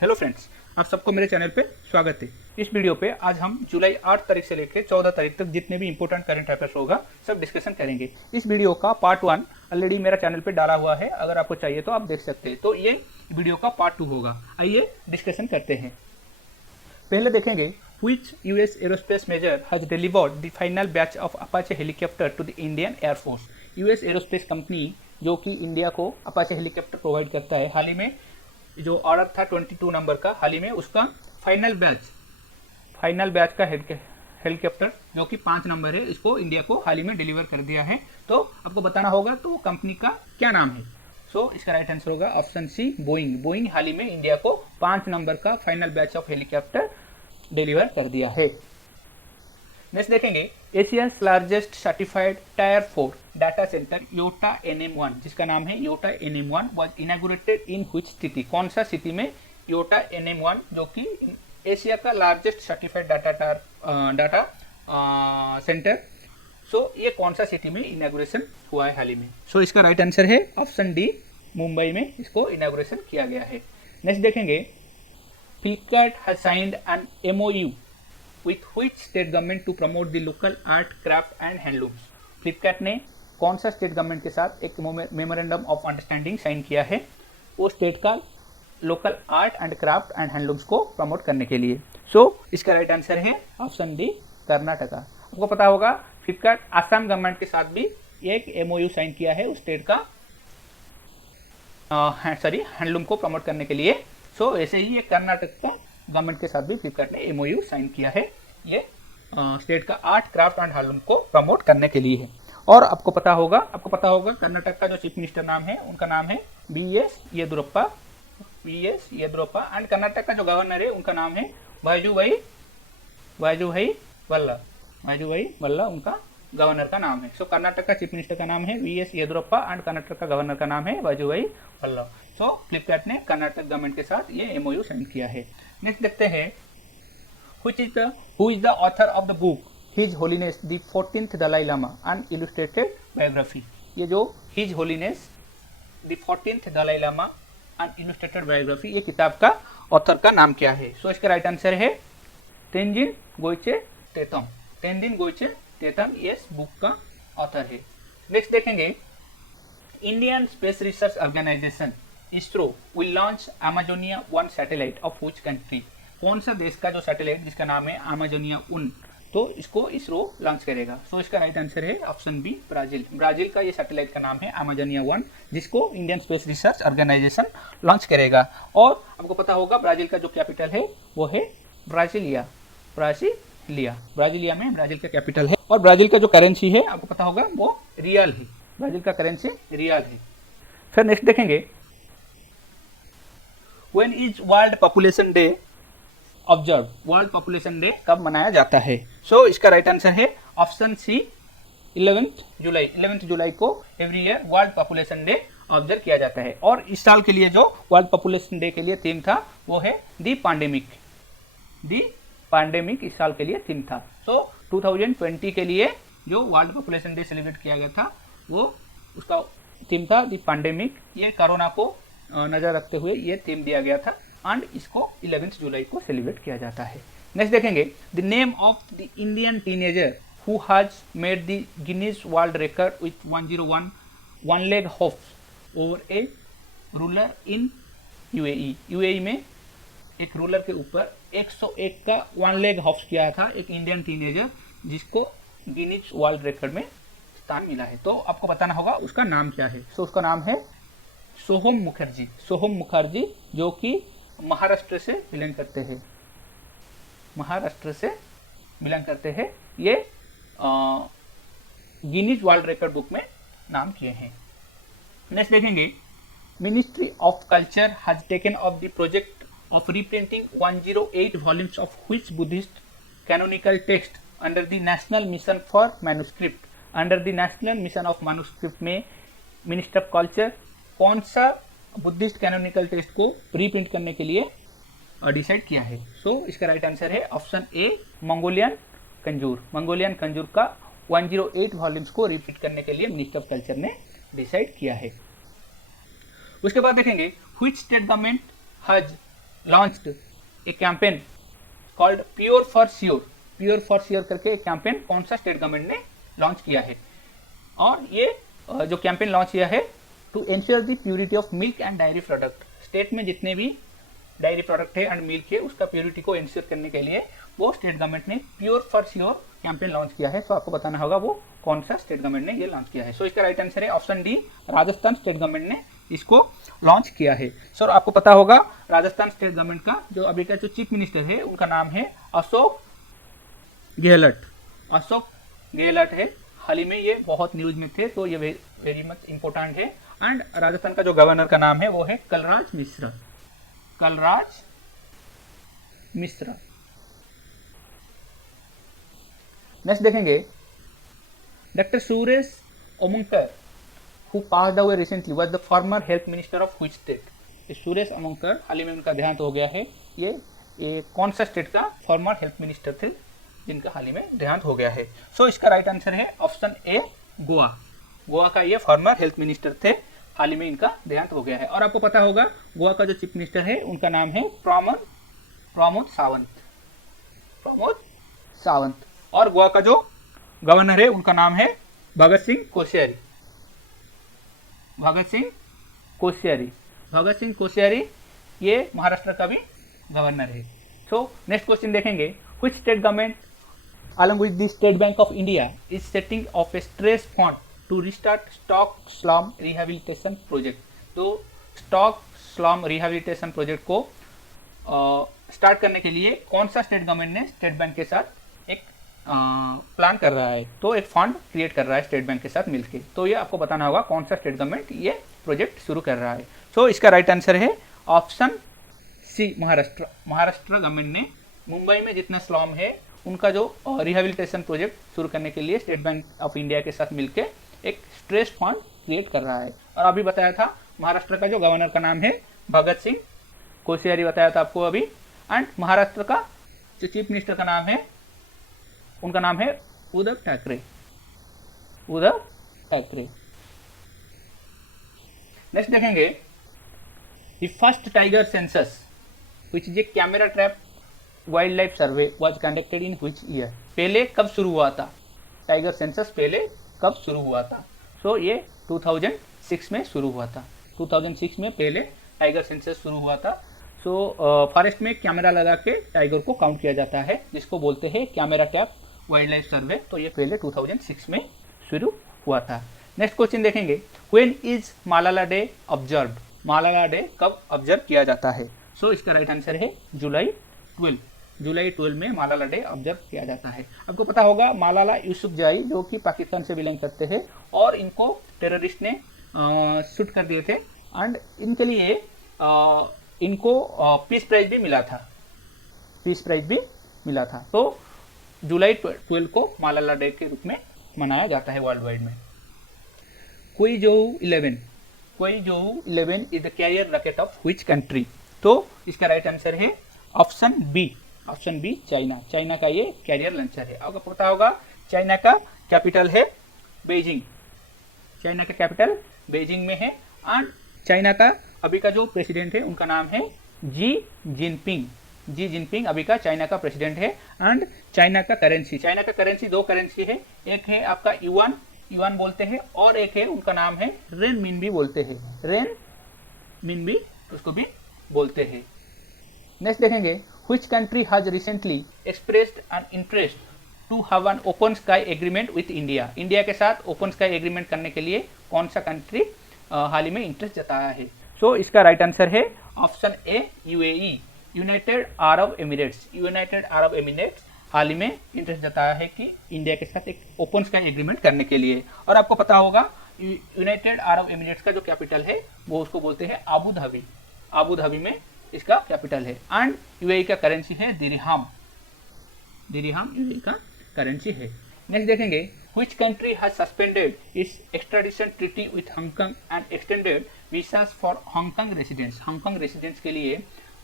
Hello friends, आप सबको मेरे चैनल पे स्वागत है। इस वीडियो पे आज हम जुलाई 8 तारीख से लेकर 14 तारीख तक जितने भी इंपॉर्टेंट करंट अफेयर्स होगा सब डिस्कशन करेंगे। इस वीडियो का पार्ट 1 ऑलरेडी मेरा चैनल पे डाला हुआ है, अगर आपको चाहिए तो आप देख सकते हैं। तो ये वीडियो का पार्ट 2 होगा। आइए डिस्कशन करते हैं। पहले देखेंगे which US aerospace major has delivered the final batch of Apache helicopter to the Indian Air Force। US aerospace company जो कि इंडिया को अपाचे हेलीकॉप्टर प्रोवाइड करता है, हाल ही में जो ऑर्डर था 22 नंबर का, हाल ही में उसका फाइनल बैच का हेलीकॉप्टर जो कि 5 नंबर है, इसको इंडिया को हाल ही में डिलीवर कर दिया है। तो आपको बताना होगा तो कंपनी का क्या नाम है। सो इसका राइट आंसर होगा ऑप्शन सी, बोइंग। बोइंग हाल ही में इंडिया को 5 नंबर का final batch of helicopter deliver कर दिया है। नेक्स्ट देखेंगे Asia's largest certified tier 4 data centre Yotta NM1, जिसका नाम है Yotta NM1 was inaugurated in which city. कौन सा सिटी में योटा NM1 जो कि एशिया का लार्जेस्ट सर्टिफाइड डाटा सेंटर, सो ये कौन सा सिटी में इनॉग्रेशन हुआ है हाल ही में। सो इसका राइट आंसर है ऑप्शन डी, मुंबई में इसको इनॉग्रेशन किया गया है। नेक्स्ट देखेंगे Flipkart has signed an MOU with which state government to promote the local art, craft and handlooms। Flipkart ने कौन सा स्टेट गवर्नमेंट के साथ एक मेमोरेंडम ऑफ अंडरस्टैंडिंग साइन किया है, वो स्टेट का local art and craft and handlooms को प्रमोट करने के लिए। सो इसका राइट आंसर है ऑप्शन डी, कर्नाटका। आपको पता होगा फ्लिपकार्ट आसाम गवर्नमेंट के साथ भी एक MOU साइन किया है उस स्टेट का हैंडलूम को प्रमोट करने के लिए। सो ऐसे ही ये कर्नाटक का गवर्नमेंट के साथ भी फ्लिपकार्ट ने MOU साइन किया है, ये स्टेट का आर्ट, क्राफ्ट एंड हैंडलूम को प्रमोट करने के लिए है। और आपको पता होगा कर्नाटक का जो चीफ मिनिस्टर नाम है, उनका नाम है BS येदियुरप्पा एंड कर्नाटक का जो गवर्नर है उनका नाम है वाजुभाई वल्ला, उनका गवर्नर का नाम है। सो कर्नाटक का चीफ मिनिस्टर का नाम है VS येदियुरप्पा एंड कर्नाटक का गवर्नर का नाम है वाजुभाई वल्ला। सो फ्लिपकार्ट ने कर्नाटक गवर्नमेंट के साथ ये MOU साइन किया है। नेक्स्ट देखते हैं who is the author of the book His Holiness the 14th Dalai Lama and illustrated biography. ये जो His Holiness the 14th Dalai Lama and illustrated biography, ये किताब का ऑथर का नाम क्या है। सो इसका राइट आंसर है तेंजिन गोइचे तेतम, ये बुक का ऑथर है। नेक्स्ट देखेंगे Indian Space Research Organisation ISRO will launch Amazonia 1 satellite of which country. कौन सा देश का जो सैटेलाइट जिसका नाम है Amazonia 1, तो इसको ISRO लॉन्च करेगा। सो इसका राइट आंसर है ऑप्शन बी, ब्राजील का ये सैटेलाइट का नाम है Amazonia 1, जिसको Indian Space Research Organisation launch करेगा। और आपको पता होगा ब्राजील का जो कैपिटल है वो है ब्राजीलिया में ब्राजील का कैपिटल है। और ब्राजील का जो करेंसी है आपको पता होगा वो रियल है, ब्राजील का करेंसी रियल है। फिर नेक्स्ट देखेंगे When is World Population Day observed? World population day कब मनाया जाता है। सो इसका राइट आंसर है ऑप्शन सी, 11 जुलाई को every year world population day observe किया जाता है। और इस साल के लिए जो वर्ल्ड पॉपुलेशन डे के लिए थीम था वो है दी पैंडेमिक इस साल के लिए थीम था। सो 2020 के लिए जो वर्ल्ड पॉपुलेशन डे सेलिब्रेट किया गया था वो उसका थीम था दी पैंडेमिक। ये कोरोना को नजर रखते हुए ये थीम दिया गया था एंड इसको 11 जुलाई को सेलिब्रेट किया जाता है। नेक्स्ट देखेंगे the name of the Indian teenager who has made the Guinness world record with 101 one leg hops over A ruler in UAE में एक रूलर के ऊपर 101 का वन लेग हॉप्स किया था एक इंडियन टीनेजर, जिसको गिनीज वर्ल्ड रिकॉर्ड में स्थान मिला है। तो आपको बताना होगा उसका नाम क्या है। सो उसका नाम है सोहम मुखर्जी, जो कि महाराष्ट्र से बिलोंग करते हैं। ये गिनीज वर्ल्ड रिकॉर्ड बुक में नाम किए हैं। नेक्स्ट देखेंगे ministry of culture has taken of the project of reprinting 108 volumes of which Buddhist canonical text under the national mission for manuscript. Under the national mission of manuscript में minister of culture कौन सा Buddhist canonical text को reprint करने के लिए decide किया है। So इसका राइट आंसर है ऑप्शन ए, मंगोलियन कंजूर का 108 वॉल्यूम्स को रिप्रिंट करने के लिए मिनिस्टर ऑफ कल्चर ने डिसाइड किया है। उसके बाद देखेंगे which state government has launched a campaign called Pure for Sure. Pure for Sure करके एक कैंपेन कौन सा स्टेट गवर्नमेंट ने लॉन्च किया है? और ये जो कैंपेन लॉन्च किया है to ensure the purity of milk and dairy product. State में जितने भी डायरी प्रोडक्ट है एंड मिल्क है उसका प्योरिटी को इंश्योर करने के लिए वो स्टेट गवर्नमेंट ने pure for sure campaign launch किया है। सो आपको बताना होगा वो कौन सा स्टेट गवर्नमेंट ने ये लॉन्च किया है। सो इसका राइट आंसर है option D, Rajasthan state government ने इसको लॉन्च किया है। सर आपको पता होगा राजस्थान स्टेट गवर्नमेंट का जो अभी का जो चीफ मिनिस्टर है उनका नाम है अशोक गहलोत। अशोक गहलोत है, हाल ही में ये बहुत न्यूज में थे, तो ये वेरी मच इंपॉर्टेंट है। एंड राजस्थान का जो गवर्नर का नाम है वो है कलराज मिश्र। कलराज मिश्र। नेक्स्ट देखेंगे doctor Suresh Amankar who passed away recently was the former health minister of which state? Suresh Amankar हाल ही में उनका देहांत हो गया है। ये कौन सा स्टेट का फॉर्मर हेल्थ मिनिस्टर थे जिनका हाल ही में देहांत हो गया है? सो इसका राइट आंसर है ऑप्शन ए, गोवा। गोवा का ये फॉर्मर हेल्थ मिनिस्टर थे, हाल ही में इनका देहांत हो गया है। और आपको पता होगा गोवा का जो चीफ मिनिस्टर है उनका नाम है प्रमोद सावंत। प्रमोद सावंत। और गोवा का जो गवर्नर है उनका नाम है भगत सिंह कोश्यारी। भगत सिंह कोश्यारी। भगत सिंह कोश्यारी ये महाराष्ट्र का भी गवर्नर है। सो नेक्स्ट क्वेश्चन देखेंगे, which state government along with the State Bank of India is setting up a stress fund to restart stock slum rehabilitation project? तो स्टॉक स्लम रिहेबिलिटेशन प्रोजेक्ट को स्टार्ट करने के लिए कौन सा state government ने state bank के साथ एक प्लान कर रहा है, तो एक फंड क्रिएट कर रहा है स्टेट बैंक के साथ मिलके। तो ये आपको बताना होगा कौन सा स्टेट गवर्नमेंट ये प्रोजेक्ट शुरू कर रहा है। सो इसका राइट आंसर है option C, Maharashtra. Maharashtra government ने मुंबई में जितना स्लम है उनका जो रिहेबिलिटेशन प्रोजेक्ट शुरू करने के लिए स्टेट बैंक ऑफ इंडिया के साथ मिलके एक स्ट्रेस फंड क्रिएट कर रहा है। और अभी बताया था महाराष्ट्र का जो गवर्नर का नाम है भगत सिंह कोश्यारी, बताया था आपको अभी। एंड महाराष्ट्र का जो चीफ मिनिस्टर का नाम है उनका नाम है उद्धव ठाकरे। उद्धव ठाकरे। नेक्स्ट देखेंगे the first tiger census which is a camera trap wild life survey was conducted in which year? पहले कब शुरू हुआ था? टाइगर सेंसस पहले कब शुरू हुआ था? सो ये 2006 में शुरू हुआ था। 2006 में पहले टाइगर सेंसस शुरू हुआ था। सो फॉरेस्ट में कैमरा लगा के टाइगर को काउंट किया जाता है, जिसको बोलते हैं कैमरा ट्रैप वाइल्ड लाइफ सर्वे। तो ये पहले 2006 में शुरू हुआ था। नेक्स्ट क्वेश्चन देखेंगे, व्हेन इज मालाला डे ऑब्जर्व्ड? मालाला डे कब ऑब्जर्व किया जाता है? सो इसका राइट आंसर है जुलाई 12। जुलाई 12 में मालाला डे ऑब्जर्व किया जाता है। आपको पता होगा मालाला यूसुफजई जो कि पाकिस्तान से बिलोंग करते हैं और इनको टेररिस्ट ने शूट कर दिए थे। एंड इनके लिए इनको पीस प्राइज भी मिला था। पीस प्राइज भी मिला था। तो जुलाई 12 को मालाला डे के रूप में मनाया जाता है वर्ल्ड वाइड में। Kuaizhou 11 is the carrier rocket of which country? तो इसका राइट आंसर है option B. Option B, China. China का ये कैरियर लॉन्चर है। आपको पता होगा चाइना का कैपिटल है बेजिंग। चाइना का कैपिटल बेजिंग में है। एंड चाइना का अभी का जो प्रेसिडेंट है उनका नाम है जी जिनपिंग। जी जिनपिंग अभी का चाइना का प्रेसिडेंट है। एंड चाइना का करेंसी दो करेंसी है, एक है आपका युआन बोलते हैं और एक है उनका नाम है रेन मिनबी बोलते हैं। रेन मिनबी उसको भी बोलते हैं। नेक्स्ट देखेंगे, which country has recently expressed an interest to have an open sky agreement with India? India के साथ ओपन स्काई एग्रीमेंट करने के लिए कौन सा कंट्री हाल ही में इंटरेस्ट जताया है? सो इसका राइट आंसर है option A, UAE, United Arab Emirates. United Arab Emirates हाल ही में इंटरेस्ट जताया है कि इंडिया के साथ एक ओपन स्काई एग्रीमेंट करने के लिए। और आपको पता होगा यूनाइटेड अरब एमिरेट्स का जो कैपिटल है वो उसको बोलते हैं अबू धाबी। अबू धाबी में इसका कैपिटल है। एंड यूएई का करेंसी है दिरहाम। दिरहाम यूएई का करेंसी है। नेक्स्ट देखेंगे, which country has suspended its extradition treaty with Hong Kong and extended visas for Hong Kong residents? Hong Kong residents के लिए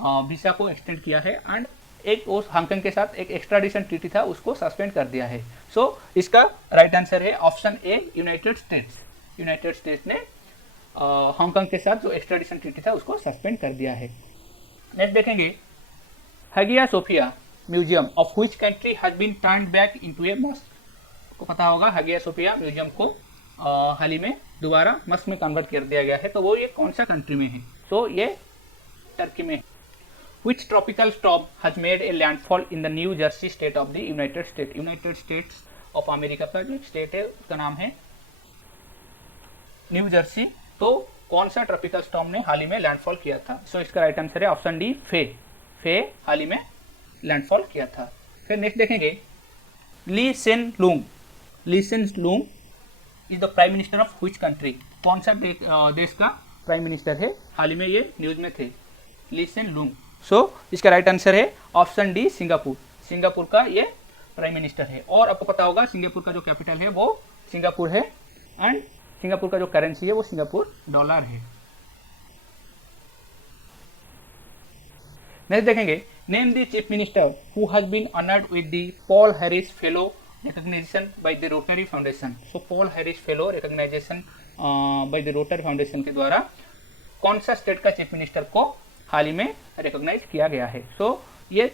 वीसा को एक्सटेंड किया है एंड एक उस हांगकांग के साथ एक एक्स्ट्राडिशन ट्रीटी था उसको सस्पेंड कर दिया है। सो इसका राइट आंसर है ऑप्शन ए, यूनाइटेड स्टेट्स। यूनाइटेड स्टेट्स ने हांगकांग के साथ जो एक्स्ट्राडिशन ट्रीटी था उसको सस्पेंड कर दिया है। नेक्स्ट देखेंगे Hagia Sophia museum of which country has been turned back into a mosque. को पता होगा हैगिया सोफिया म्यूजियम को हाल ही में दोबारा मस्क में कन्वर्ट कर दिया गया है, तो वो ये कौन सा कंट्री में है? तो ये टर्की में। Which tropical storm has made a landfall in the New Jersey state of the United States? United States of America का जो स्टेट है उसका नाम है न्यू जर्सी। तो कौन सा ट्रॉपिकल स्टॉर्म ने हाल ही में लैंडफॉल किया था? सो इसका राइट आंसर है ऑप्शन डी, फे। फे हाल ही में लैंडफॉल किया था। फिर नेक्स्ट देखेंगे Lee Hsien Loong. Lee Hsien Loong is the prime minister of which country? कौन सा देश का प्राइम मिनिस्टर है? हाल ही में ये न्यूज में थे, ली सेन लुंग। सो इसका राइट आंसर है ऑप्शन डी, सिंगापुर। सिंगापुर का ये प्राइम मिनिस्टर है। और आपको पता होगा सिंगापुर का जो कैपिटल है वो सिंगापुर है, एंड सिंगापुर का जो करेंसी है वो सिंगापुर डॉलर है। नेक्स्ट देखेंगे name the chief minister who has been honoured with the Paul Harris fellow recognition by the Rotary Foundation. So Paul Harris fellow recognisation by the Rotary Foundation के द्वारा कौन सा state का chief minister को हाल ही में recognise किया गया है? सो ये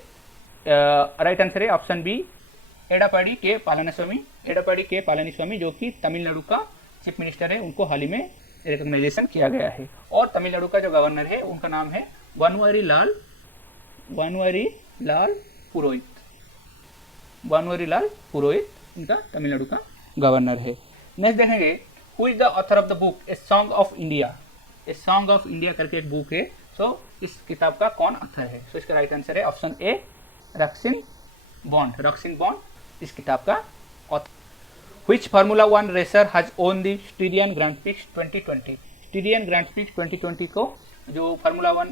राइट आंसर है ऑप्शन बी, एडापाडी के पालानीस्वामी। एडापाडी के पालानीस्वामी जो कि तमिलनाडु का चीफ मिनिस्टर है, उनको हाल ही में रिकॉग्नाइजेशन किया गया है। और तमिलनाडु का जो गवर्नर है उनका नाम है बनवारी लाल पुरोहित। बनवारी लाल पुरोहित इनका तमिलनाडु का गवर्नर है। नेक्स्ट देखेंगे who is the author of the book a song of India. A song of India करके एक बुक है, सो इस किताब का कौन ऑथर है? सो इसका राइट आंसर है ऑप्शन ए, रक्सिन बॉन्ड। रक्सिन बॉन्ड इस किताब का author. Which formula 1 racer has won the Styrian Grand Prix 2020। Styrian Grand Prix 2020 को जो फार्मूला 1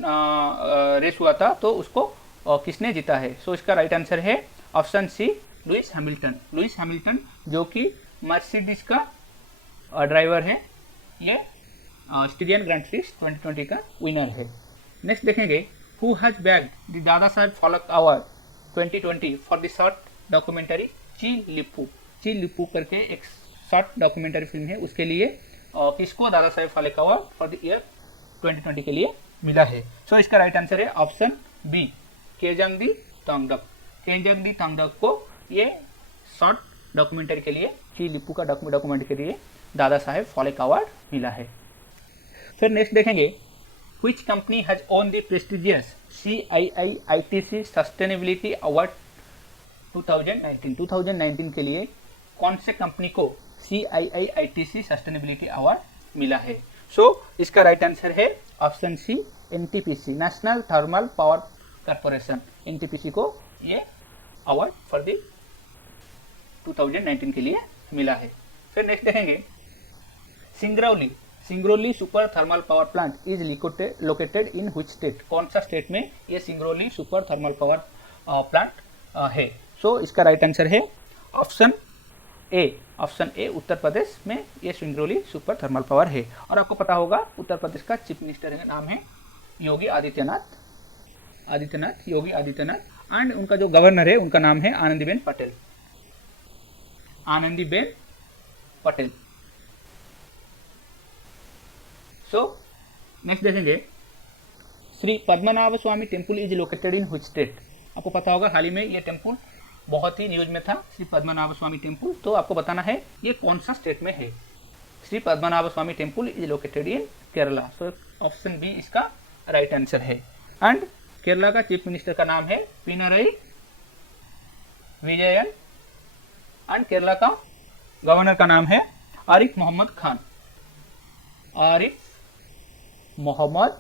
रेस हुआ था तो उसको किसने जीता है? सो इसका राइट आंसर है option C, Lewis Hamilton. Lewis Hamilton जो कि मर्सिडीज का ड्राइवर है, ये स्टीरियन ग्रैंड प्रिक्स 2020 का विनर है। नेक्स्ट देखेंगे who has bagged the Dada Saheb Phalke award 2020 for the short documentary Chi Lippu. ची लिप्पू करके एक शॉर्ट डॉक्यूमेंट्री फिल्म है, उसके लिए किसको Dada Saheb Phalke award for the year 2020 के लिए मिला है? सो इसका राइट आंसर है ऑप्शन बी, केजंगदी तोंगडक। केजंगदी तोंगडक को ये शॉर्ट डॉक्यूमेंट्री के लिए, ची लिप्पू का डॉक्यूमेंट्री के लिए दादा साहेब फाल्के अवार्ड मिला है। फिर नेक्स्ट देखेंगे Which company has won the prestigious CII ITC Sustainability Award 2019? 2019 के लिए कौन से कंपनी को CII ITC Sustainability Award मिला है? सो इसका राइट आंसर है option C, NTPC National Thermal Power Corporation. NTPC को ये अवार्ड फॉर द 2019 के लिए मिला है। फिर नेक्स्ट देखेंगे Singrauli super thermal power plant is located in which state. कौन सा स्टेट में ये Singrauli super thermal power plant है? सो इसका राइट आंसर है option A. Option A, Uttar Pradesh में ये सिंगरौली सुपर थर्मल पावर है। और आपको पता होगा उत्तर प्रदेश का चीफ मिनिस्टर का नाम है योगी आदित्यनाथ। योगी आदित्यनाथ। एंड उनका जो गवर्नर है उनका नाम है आनंदीबेन पटेल। आनंदीबेन पटेल। सो नेक्स्ट देखेंगे Shri Padmanabha Swamy temple is located in which state. आपको पता होगा हाल ही में ये टेम्पल बहुत ही न्यूज में था, श्री पद्मनाभ स्वामी टेम्पल। तो आपको बताना है ये कौन सा स्टेट में है। Shri Padmanabha Swamy temple is located in Kerala. So option B इसका राइट आंसर है। एंड केरला का चीफ मिनिस्टर का नाम है पिनरई विजयन। एंड केरला का गवर्नर का नाम है आरिफ मोहम्मद खान। आरिफ मोहम्मद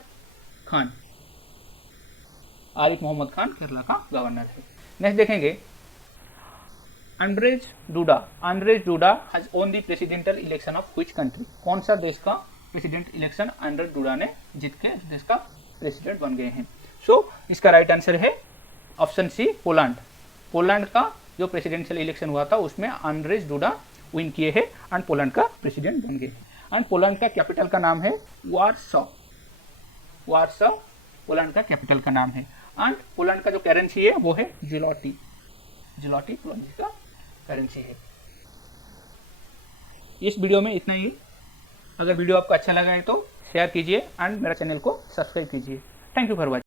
खान केरला का गवर्नर है। नेक्स्ट देखेंगे Andrzej Duda has won the presidential election of which country. कौन सा देश का प्रेसिडेंट इलेक्शन अंड्रेज डूडा ने जीत के देश का प्रेसिडेंट बन गए हैं? सो इसका राइट आंसर है ऑप्शन सी, पोलैंड। पोलैंड का जो प्रेसिडेंशियल इलेक्शन हुआ था उसमें अंड्रेज डूडा विन किए हैं एंड पोलैंड का प्रेसिडेंट बन गए। एंड पोलैंड का कैपिटल का नाम है वार्सो। पोलैंड का कैपिटल का नाम है। एंड पोलैंड का जो करेंसी है वो है जिलोटी पोलैंड का करेंसी है। इस वीडियो में इतना ही। अगर वीडियो आपको अच्छा लगा है तो शेयर कीजिए एंड मेरा चैनल को सब्सक्राइब कीजिए। Thank you for watching.